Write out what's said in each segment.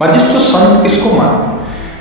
महाराज जी, तो संत किसको मानते?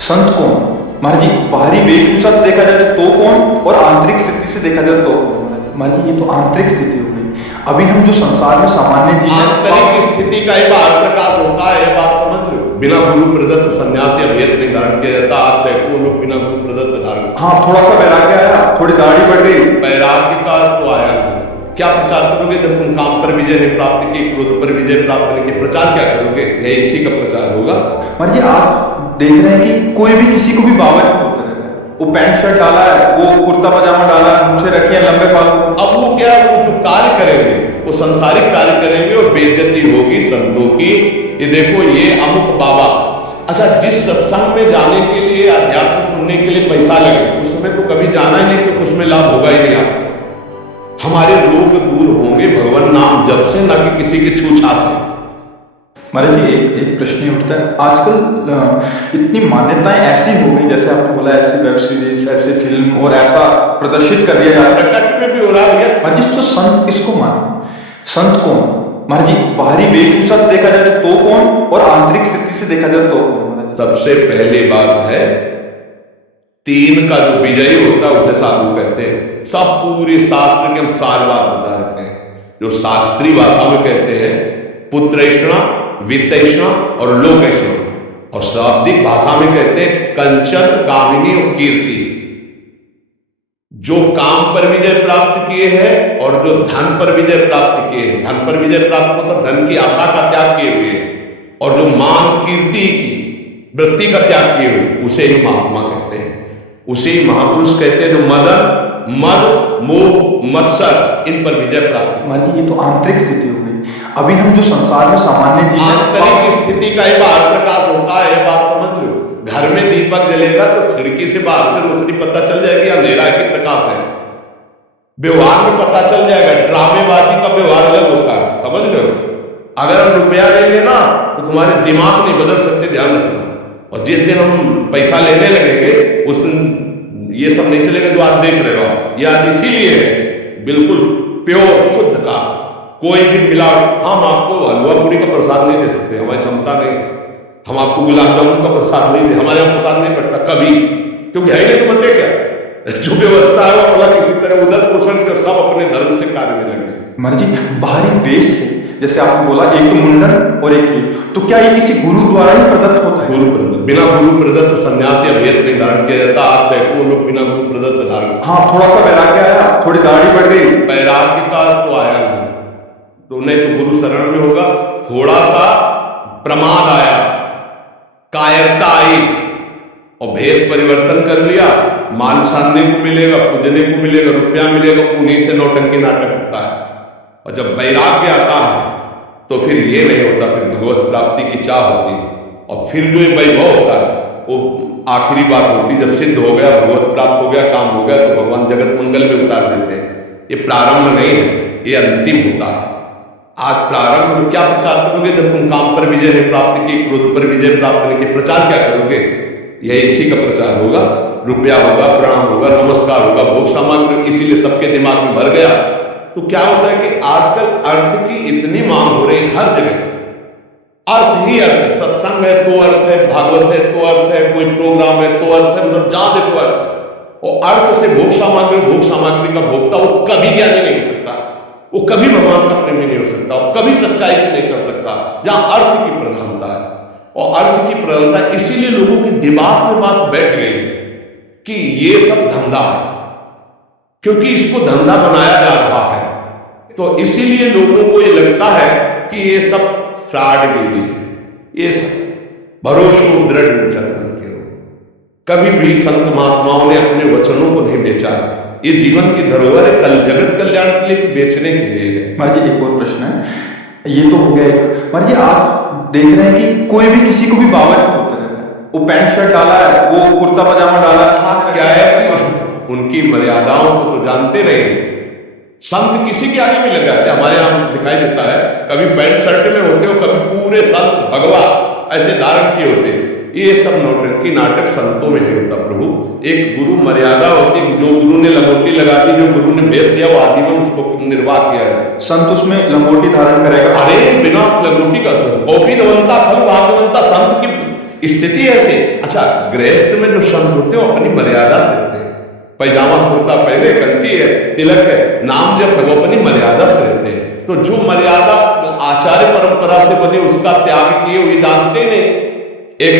संत कौन? महाराज जी, बाहरी वेशभूषा से देखा जाए तो कौन, और आंतरिक स्थिति से देखा जाए तो कौन? महाराज जी, ये तो आंतरिक स्थिति हो गई। अभी हम जो संसार में सामान्य जीवन, आंतरिक स्थिति का ही बाहर प्रकाश होता है, ये बात समझ लो। बिना गुरु प्रदत्त सन्यासी अभ्यस नहीं धारण किया जाता। आज सैकड़ों लोग बिना गुरु प्रदत्त धारण, हाँ, थोड़ा सा वैराग्य आया, थोड़ी दाढ़ी बढ़ गई, वैराग्य का तो आया नहीं। क्या प्रचार करोगे जब तुम काम पर विजय नहीं प्राप्त की, क्रोध पर विजय प्राप्त नहीं की? प्रचार क्या करोगे? यह इसी का प्रचार होगा। महाराज जी, आप देख रहे हैं कि कोई भी किसी को भी बाबा बोलता रहता है। वो पैंट शर्ट डाला है, वो कुर्ता पजामा डाला है, मूछें रखी है लंबे बाल। अब वो क्या, वो जो कार्य करेंगे वो संसारिक कार्य करेंगे और बेइज्जती होगी संतों की। ये देखो, ये अमुक बाबा, अच्छा, जिस सत्संग में जाने के लिए, अध्यात्म सुनने के लिए पैसा लगे, उसमें तो कभी जाना ही नहीं, क्योंकि उसमें लाभ होगा ही नहीं। आप हमारे रोग दूर होंगे भगवान नाम जब से, न कि किसी की छूछा से। महाराज जी, एक प्रश्न ही उठता है, आजकल इतनी मान्यताएं ऐसी हो गई, जैसे आपने बोला ऐसी वेब सीरीज, ऐसे फिल्म और ऐसा प्रदर्शित कर दिया जा रहा है, प्रकट में भी हो रहा है। महाराज जी, तो संत किसको माने? संत कौन? महाराज जी, बाहरी वेशभूषा से देखा जाए तो कौन, और आंतरिक स्थिति से देखा जाए तो कौन? सबसे पहली बात है, तीन का जो विजयी होता है उसे साधु कहते हैं। सब पूरे शास्त्र के हम सार बात बता देते हैं। जो शास्त्रीय भाषा में कहते हैं पुत्रैषणा, वित्तैषणा और लोकैषणा, और शाब्दिक भाषा में कहते हैं कंचन, कामिनी और कीर्ति। जो काम पर विजय प्राप्त किए हैं और जो धन पर विजय प्राप्त किए हैं। धन पर विजय प्राप्त मतलब धन की आशा का त्याग किए हुए, और जो मान कीर्ति की वृत्ति का त्याग किए हुए, उसे ही महात्मा कहते हैं, उसे ही महापुरुष कहते हैं। जो मदन, मद, मोह, मत्सर, इन पर विजय प्राप्त। महाराज जी, ये तो आंतरिक स्थिति हो गई। अभी हम जो संसार में सामान्य जीवन, आंतरिक स्थिति का ही बाहर प्रकाश होता है, ये बात समझ लो। घर में दीपक जलेगा तो खिड़की से बाहर से रोशनी पता चल जाएगी, अंधेरा है कि प्रकाश है। व्यवहार में पता चल जाएगा। ड्रामेबाजी का व्यवहार अलग होता है, समझ रहे हो? अगर हम रुपया लेंगे ना तो तुम्हारे दिमाग नहीं बदल सकते, ध्यान रखना। और जिस दिन हम पैसा लेने लगेंगे उस दिन ये सब नहीं चलेगा जो आज देख रहे हो। ये आज इसीलिए है बिल्कुल प्योर शुद्ध का, कोई भी मिलावट। हम आपको हलवा पूरी का प्रसाद नहीं दे सकते, हमारी क्षमता नहीं। हम आपको गुलाब जामुन का प्रसाद नहीं दे, हमारे यहाँ प्रसाद नहीं पड़ता कभी, क्योंकि है ही नहीं। तो बचे क्या, जो व्यवस्था है वो भला किसी तरह उधर पोषण के सब अपने धर्म से कार्य में लगे। महाराज जी, बाहरी वेश से, जैसे आपने बोला एक तो मुंडन और एक ये, तो क्या ये किसी गुरु द्वारा ही प्रदत्त होता है? गुरु प्रदत्त, बिना गुरु प्रदत्त सन्यासी अभ्यस नहीं धारण किया जाता। आज सैकड़ों लोग बिना गुरु प्रदत्त धारण, हाँ, थोड़ा सा वैराग्य आया, थोड़ी दाढ़ी बढ़ गई, वैराग्य का तो आया नहीं, तो नहीं तो गुरु शरण में होगा। थोड़ा सा प्रमाद आया, कायरता आई, और भेष परिवर्तन कर लिया, मान छानने को मिलेगा, पूजने को मिलेगा, रुपया मिलेगा, उन्हीं से नौटंकी नाटक होता है। और जब वैराग्य आता है तो फिर ये नहीं होता, फिर भगवत प्राप्ति की चाह होती है। और फिर जो वैभव होता है वो आखिरी बात होती है, जब सिद्ध हो गया, भगवत प्राप्त हो गया, काम हो गया, तो भगवान जगत मंगल में उतार देते हैं। ये प्रारंभ नहीं है, ये अंतिम होता है। आज प्रारंभ में क्या प्रचार करोगे जब तुम काम पर विजय नहीं प्राप्त की, क्रोध पर विजय प्राप्त नहीं की? प्रचार क्या करोगे? यह इसी का प्रचार होगा। रुपया होगा, प्रणाम होगा, नमस्कार होगा, भोग सामग्री, इसीलिए सबके दिमाग में भर गया। तो क्या होता है कि आजकल अर्थ की इतनी मांग हो रही है हर जगह, अर्थ ही अर्थ है। सत्संग है तो अर्थ है, भागवत है तो अर्थ है, कोई प्रोग्राम है तो अर्थ है, मतलब जहां देखो अर्थ है। और अर्थ से भोग सामग्री का भोगता वो कभी ज्ञानी नहीं हो सकता, वो कभी भगवान का प्रेमी नहीं हो सकता, वो कभी सच्चाई से नहीं चल सकता, जहां अर्थ की प्रधानता है। और अर्थ की प्रधानता, इसीलिए लोगों के दिमाग में बात बैठ गई कि ये सब धंधा है, क्योंकि इसको धंधा बनाया जा रहा है। तो इसीलिए लोगों को ये लगता है कि ये सब फ्रॉडगिरी है, ये सब भरोसो दृढ़ चंदन के रो। कभी भी संत महात्माओं ने अपने वचनों को नहीं बेचा है। ये जीवन की धरोहर है, कल जगत कल्याण के लिए, बेचने के लिए है। महाराज जी, एक और प्रश्न है, ये तो हो गया एक। महाराज जी, आप देख रहे हैं कि कोई भी किसी को भी बाबा बोलता रहता है। वो पैंट शर्ट डाला है, वो कुर्ता पजामा डाला है, हाँ, क्या है कि उनकी मर्यादाओं को तो जानते नहीं। संत किसी के आगे भी लगा है, हमारे यहाँ दिखाई देता है, कभी पैंट शर्ट में होते हो, कभी पूरे संत भगवा ऐसे धारण किए होते। ये सब नौटंकी नाटक संतों में नहीं होता प्रभु। एक गुरु मर्यादा होती, जो गुरु ने लंगोटी लगा दी, जो गुरु ने भेज दिया, वो आजीवन उसको निर्वाह किया है। संत उसमें लंगोटी धारण करेगा। अरे बिना लंगोटी का कॉपी नवंता फल भागवंता, संत की स्थिति ऐसे। अच्छा, गृहस्थ में जो संत होते हैं वो अपनी मर्यादा से रहते हैं, पैजामा कुर्ता पहने, कंठी है, तिलक है, नाम जब वो अपनी मर्यादा से रहते हैं। तो जो मर्यादा आचार्य परंपरा से बनी उसका त्याग किए हुए जानते नहीं। एक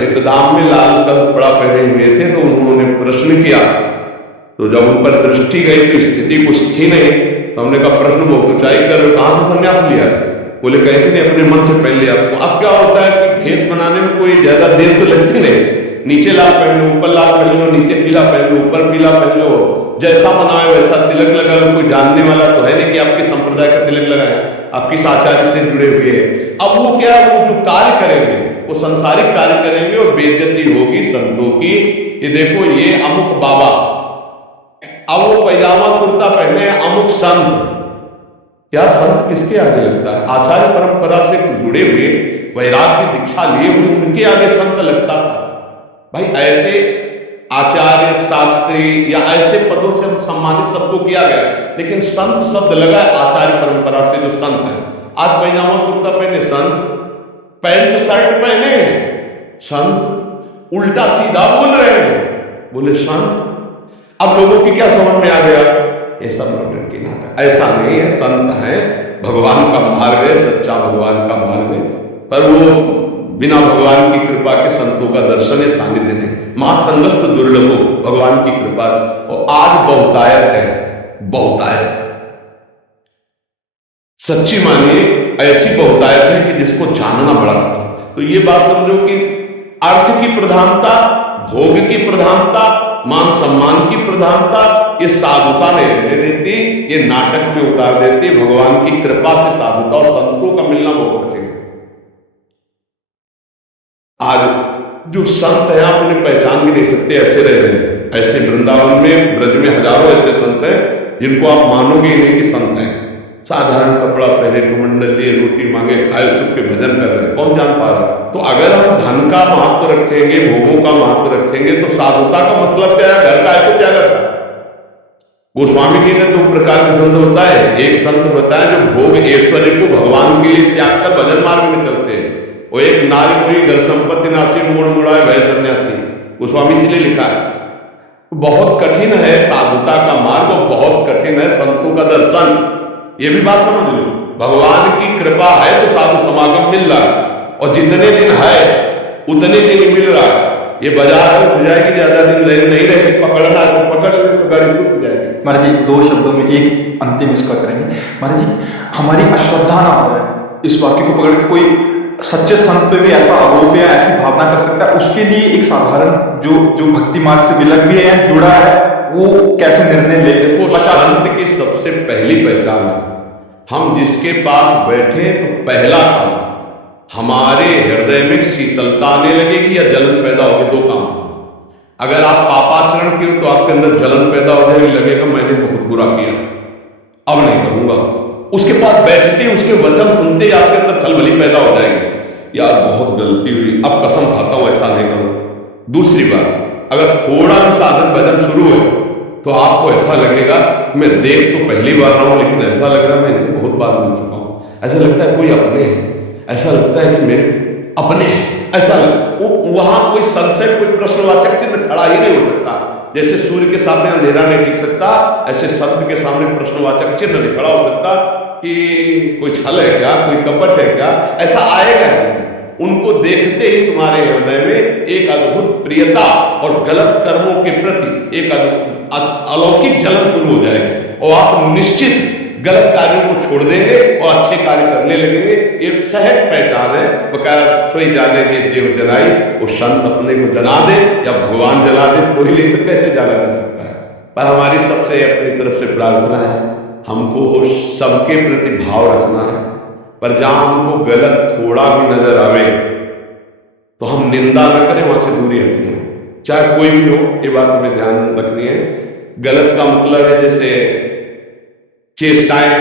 हितधाम में लाल कपड़ा पहने हुए थे तो उन्होंने प्रश्न किया, तो जब उन पर दृष्टि गई तो स्थिति कुछ थी नहीं, तो हमने कहा प्रश्न बहुत ऊंचाई कर, कहां से संन्यास लिया? बोले कैसे नहीं, अपने मन से पहन लिया। अब क्या होता है कि भेष बनाने में कोई ज्यादा देर तो लगती नहीं, नीचे लाल पहन लो, ऊपर लाल पहन लो, नीचे पीला पहन लो, ऊपर पीला पहन लो, जैसा बनाए वैसा तिलक लगा लो। कोई जानने वाला तो है नहीं कि आपके संप्रदाय का तिलक लगाए, आप किस आचार्य से जुड़े हुए हैं। अब वो क्या, वो जो कार्य करेंगे वो संसारिक कार्य करेंगे और बेइज्जती होगी संतों की। ये देखो, ये अमुक बाबा, अब वो पैजामा कुर्ता पहने अमुक संत। क्या संत किसके आगे लगता है? आचार्य परंपरा से जुड़े हुए, वैराग्य दीक्षा लिए हुए उनके आगे संत लगता था। भाई ऐसे आचार्य, शास्त्री या ऐसे पदों से हम सम्मानित सबको किया गया, लेकिन संत शब्द लगा आचार्य परंपरा से जो संत है। आज पैजामा कुर्ता पहने संत, पैंट शर्ट पहने संत, उल्टा सीधा बोल रहे हैं, बोले संत। अब लोगों की क्या समझ में आ गया? ये सब नाटक की नाटक, ऐसा नहीं है। संत है, भगवान का मार्ग है, सच्चा भगवान का मार्ग है, पर वो बिना भगवान की कृपा के संतों का दर्शन है, सानिध्य नहीं। मात संगस्त दुर्लभो, भगवान की कृपा। और आज बहुतायत है, बहुतायत सच्ची मानिए ऐसी बहुतायत है कि जिसको जानना बड़ा कठिन। तो ये बात समझो कि अर्थ की प्रधानता, भोग की प्रधानता, मान सम्मान की प्रधानता ये साधुता नहीं रहने देती, ये नाटक में उतार देती। भगवान की कृपा से साधुता और संतों का मिलना बहुत कठिन है। आज जो संत हैं आप उन्हें पहचान भी नहीं सकते, ऐसे रह रहे हैं। ऐसे वृंदावन में, ब्रज में हजारों ऐसे संत हैं जिनको आप मानोगे ही नहीं कि संत हैं। साधारण कपड़ा पहने, कमंडल लिए, रोटी मांगे, खाए, चुप के भजन कर रहे हैं, कौन जान पा रहा? तो अगर हम धन का महत्व रखेंगे, भोगों का महत्व रखेंगे, तो साधुता का मतलब क्या है? घर का है तो त्याग था। गोस्वामी जी ने दो प्रकार के संत बताए। एक संत बताए जो भोग ऐश्वर्य को भगवान के लिए त्याग कर भजन मार्ग में चलते हैं, वो एक नारी मुनि घर संपत्ति नासी मोड़ मुड़ाए भय सन्यासी, गोस्वामी जी ने लिखा है। बहुत कठिन है साधुता का मार्ग, और बहुत कठिन है संतों का दर्शन। ये भी बात समझ लो, भगवान की कृपा है तो साधु समागम मिल रहा है, और जितने दिन है उतने दिन मिल रहा है। ये बाजार में हो जाएगी, ज्यादा दिन नहीं रहेगी, पकड़ना है तो पकड़ ले, तो गाड़ी छूट जाएगी। महाराज जी, दो शब्दों में एक अंतिम इसका करेंगे। महाराज जी, हमारी अश्रद्धा ना हो जाए, इस वाक्य को पकड़ के कोई सच्चे संत पे भी ऐसा आरोप या ऐसी भावना कर सकता है, उसके लिए एक साधारण जो भक्ति मार्ग से विलग भी है या जुड़ा है, वो कैसे निर्णय ले? देखो, संत की सबसे पहली पहचान है, हम जिसके पास बैठे तो पहला काम हमारे हृदय में शीतलता आने लगेगी या जलन पैदा होगी। दो काम, अगर आप पापाचरण किए तो आपके अंदर जलन पैदा हो जाएगी, लगेगा मैंने बहुत बुरा किया, अब नहीं करूंगा। उसके पास बैठते ही, उसके वचन सुनते ही आपके अंदर खलबली पैदा हो जाएगी, यार बहुत गलती हुई, अब कसम खाता हूं ऐसा नहीं करूं। दूसरी बात, अगर थोड़ा भी साधन भजन शुरू है तो आपको ऐसा लगेगा, मैं देख तो पहली बार रहा हूं लेकिन ऐसा लग रहा है मैं इनसे बहुत बार मिल चुका हूं, ऐसा लगता है कोई अपने हैं, ऐसा लगता है कि मेरे अपने हैं, ऐसा वहां कोई संशय, कोई प्रश्नवाचक चिन्ह खड़ा ही नहीं हो सकता। जैसे सूर्य के सामने अंधेरा नहीं टिक सकता, ऐसे संत के सामने प्रश्नवाचक चिन्ह नहीं खड़ा हो सकता कि कोई छल है क्या, कोई कपट है क्या, ऐसा आएगा। उनको देखते ही तुम्हारे हृदय में एक अद्भुत प्रियता और गलत कर्मों के प्रति एक अलौकिक जलन शुरू हो जाएगी, और आप निश्चित गलत कार्यों को छोड़ देंगे और अच्छे कार्य करने लगेंगे। एक सहज पहचान है, बकाया सोई जाने के देव जनाई, वो संत अपने को जना दे या भगवान जला दे, कोई नहीं तो कैसे जाना जा सकता है। पर हमारी सबसे अपनी तरफ से प्रार्थना है, हमको सबके प्रति भाव रखना है, पर जहां हमको गलत थोड़ा भी नजर आवे तो हम निंदा न करें, वहां से दूरी हटनी है, चाहे कोई भी हो। ये बात हमें ध्यान रखनी है। गलत का मतलब है जैसे चेष्टाएं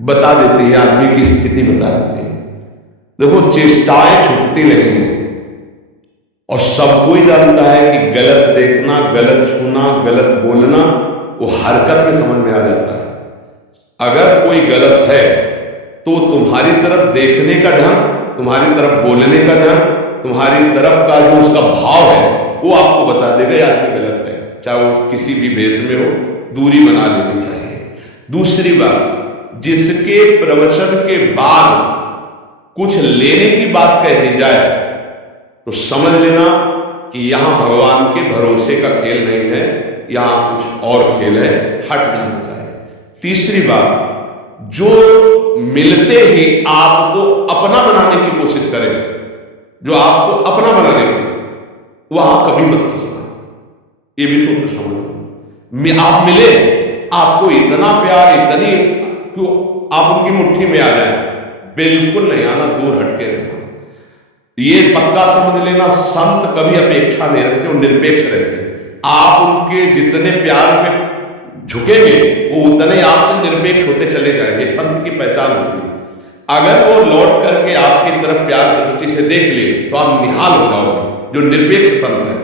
बता देती है, आदमी की स्थिति बता देती है। देखो, चेष्टाएं छुपती नहीं है, और सब कोई जानता है कि गलत देखना, गलत छूना, गलत बोलना वो हरकत में समझ में आ जाता है। अगर कोई गलत है तो तुम्हारी तरफ देखने का ढंग, तुम्हारी तरफ बोलने का ढंग, तुम्हारी तरफ का जो उसका भाव है वो आपको बता देगा ये आदमी गलत है, चाहे वो किसी भी भेष में हो, दूरी बना लेनी चाहिए। दूसरी बात, जिसके प्रवचन के बाद कुछ लेने की बात कह दी जाए तो समझ लेना कि यहां भगवान के भरोसे का खेल नहीं है, यहां कुछ और खेल है, हट जाना चाहिए। तीसरी बात, जो मिलते ही आपको अपना बनाने की कोशिश करे, जो आपको अपना बनाने की, वहां कभी मत फंसना, ये भी सूत्र समझो। आप मिले, आपको इतना प्यार, इतनी क्यों आप उनकी मुट्ठी में आ जाए, बिल्कुल नहीं आना, दूर हटके रहना। ये पक्का समझ लेना, संत कभी अपेक्षा नहीं रखते, वो निरपेक्ष रहते हैं। आप उनके जितने प्यार में झुकेंगे वो उतने आपसे निरपेक्ष होते चले जाएंगे, संत की पहचान होती है। अगर वो लौट करके आपकी तरफ प्यार दृष्टि से देख ले तो आप निहाल हो जाओगे, जो निरपेक्ष संत है।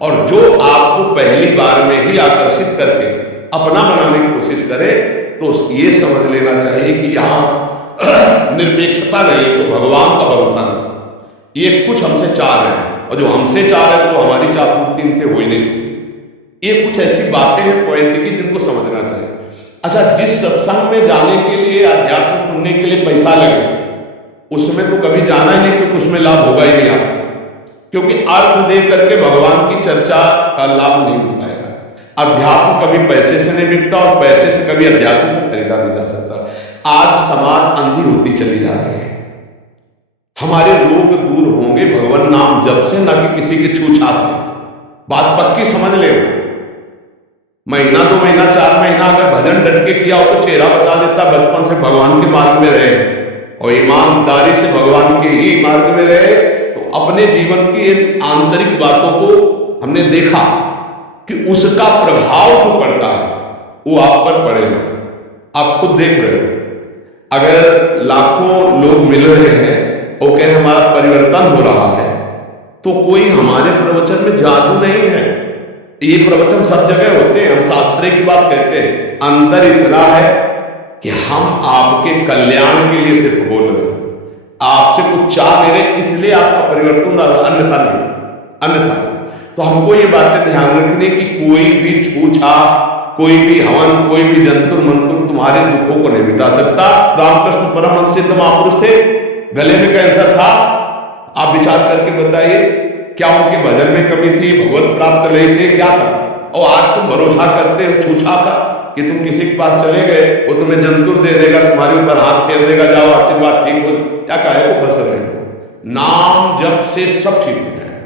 और जो आपको पहली बार में ही आकर्षित करके अपना बनाने की कोशिश करे तो ये समझ लेना चाहिए कि यहां निरपेक्षता नहीं है, तो भगवान का भरोसा नहीं। ये कुछ हमसे चाह रहे हैं, और जो हमसे चाह रहे हैं तो हमारी चाहपूर्ति इनसे हो ही नहीं सकती। ये कुछ ऐसी बातें हैं पॉइंट की जिनको समझना चाहिए। अच्छा, जिस सत्संग में जाने के लिए, अध्यात्म सुनने के लिए पैसा लगे, उसमें तो कभी जाना ही नहीं, क्योंकि उसमें लाभ होगा ही नहीं आपको, क्योंकि अर्थ दे करके भगवान की चर्चा का लाभ नहीं मिल पाएगा। अध्यात्म कभी पैसे से नहीं बिकता, और पैसे से कभी अध्यात्म को खरीदा नहीं जा सकता। आज समाज अंधी होती चली जा रही है। हमारे रोग दूर होंगे भगवान नाम जप से, न कि किसी की छूछा से। बात पक्की समझ ले। महीना 2 महीना 4 महीना अगर भजन डटके किया हो तो चेहरा बता देता, बचपन से भगवान के मार्ग में रहे और ईमानदारी से भगवान के ही मार्ग में रहे, तो अपने जीवन की इन आंतरिक बातों को हमने देखा कि उसका प्रभाव जो पड़ता है वो आप पर पड़ेगा। आप खुद देख रहे हो, अगर लाखों लोग मिल रहे हैं और कह रहे हमारा परिवर्तन हो रहा है, तो कोई हमारे प्रवचन में जादू नहीं है। ये प्रवचन सब जगह होते हैं, हम शास्त्रे की बात कहते हैं। अंतर इतना है कि हम आपके कल्याण के लिए सिर्फ बोल रहे हैं, आपसे कुछ चाह दे रहे, इसलिए आपका परिवर्तन हो रहा, अन्यथा नहीं, अन्यथा नहीं। तो हमको ये बातें ध्यान रखनी कि कोई भी छूछा, कोई भी हवन, कोई भी जंतुर मंतुर तुम्हारे दुखों को नहीं मिटा सकता। रामकृष्ण परमहंस सिद्ध महापुरुष थे, गले में कैंसर था, आप विचार करके बताइए, क्या उनके भजन में कमी थी, भगवत प्राप्त नहीं थे, क्या था? और आज तुम भरोसा करते हो छूछा का कि तुम किसी के पास चले गए, वो तुम्हें जंतुर दे देगा, तुम्हारे ऊपर हाथ फेर देगा, जाओ आशीर्वाद ठीक हो, क्या काहे को फंस रहे हो? नाम जप से सब ठीक हो जाएगा।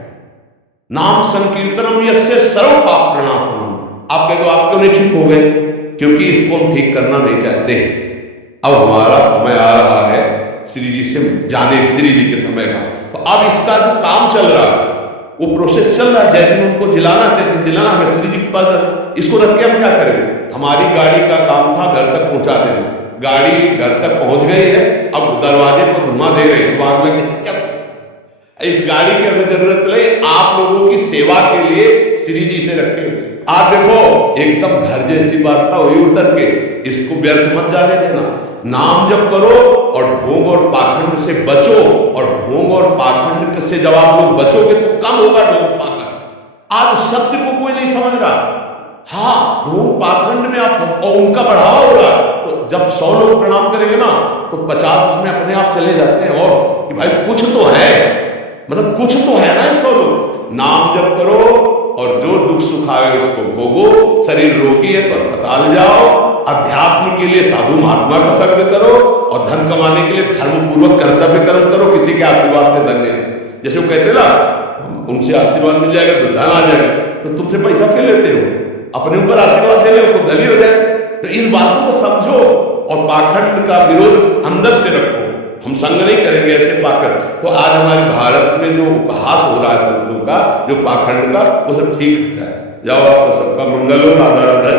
नाम संकीर्तनम यस्य सर्व पाप प्रणाशनम। आप कह दो आप क्यों नहीं ठीक हो गए? क्योंकि इसको हम ठीक करना नहीं चाहते। अब हमारा समय आ रहा है श्री जी से जाने, श्री जी के समय का, तो अब इसका जो काम चल रहा है, वो प्रोसेस चल रहा है। जय दिन उनको जिलाना, दिन जिलाना, हमें श्री जी के पास इसको रख के हम क्या करेंगे? हमारी गाड़ी का काम था घर तक पहुंचा देना, गाड़ी घर तक पहुंच गई है, अब दरवाजे पर धुआं दे रहे हैं, तो आग लगे क्या? इस गाड़ी की हमें जरूरत नहीं, आप लोगों की सेवा के लिए श्री जी से रखे। आप देखो एकदम घर जैसी वार्ता हुई उतर के, इसको व्यर्थ मत जाने देना। नाम जप करो और ढोंग और पाखंड से बचो, और ढोंग और पाखंड से जब आप लोग बचोगे तो कम होगा ढोंग पाखंड। आज सत्य को कोई नहीं समझ रहा, हाँ ढोंग पाखंड में आप, और उनका बढ़ावा हो रहा है। तो जब 100 लोग प्रणाम करेंगे ना तो 50 उसमें अपने आप चले जाते हैं, और कि भाई कुछ तो है, मतलब कुछ तो है ना 100 लोग। नाम जप करो और जो दुख सुख आए उसको भोगो। शरीर रोगी है तो अस्पताल जाओ, अध्यात्म के लिए साधु महात्मा का संग करो, और धन कमाने के लिए धर्म पूर्वक कर्तव्य कर्म करो। किसी के आशीर्वाद से धन्य, जैसे वो कहते ना उनसे आशीर्वाद मिल जाएगा तो धन आ जाएगा, तो तुमसे पैसा क्यों लेते हो? अपने ऊपर आशीर्वाद दे लो, खुद धनी हो जाए। तो इन बातों को समझो और पाखंड का विरोध अंदर से रखो। हम संग नहीं करेंगे ऐसे पाखंड। तो आज हमारे भारत में जो उपहास हो रहा है संतों का, जो पाखंड का, वो सब ठीक हो जाए। जाओ, आपका सबका मंगल हो। राधा राधा।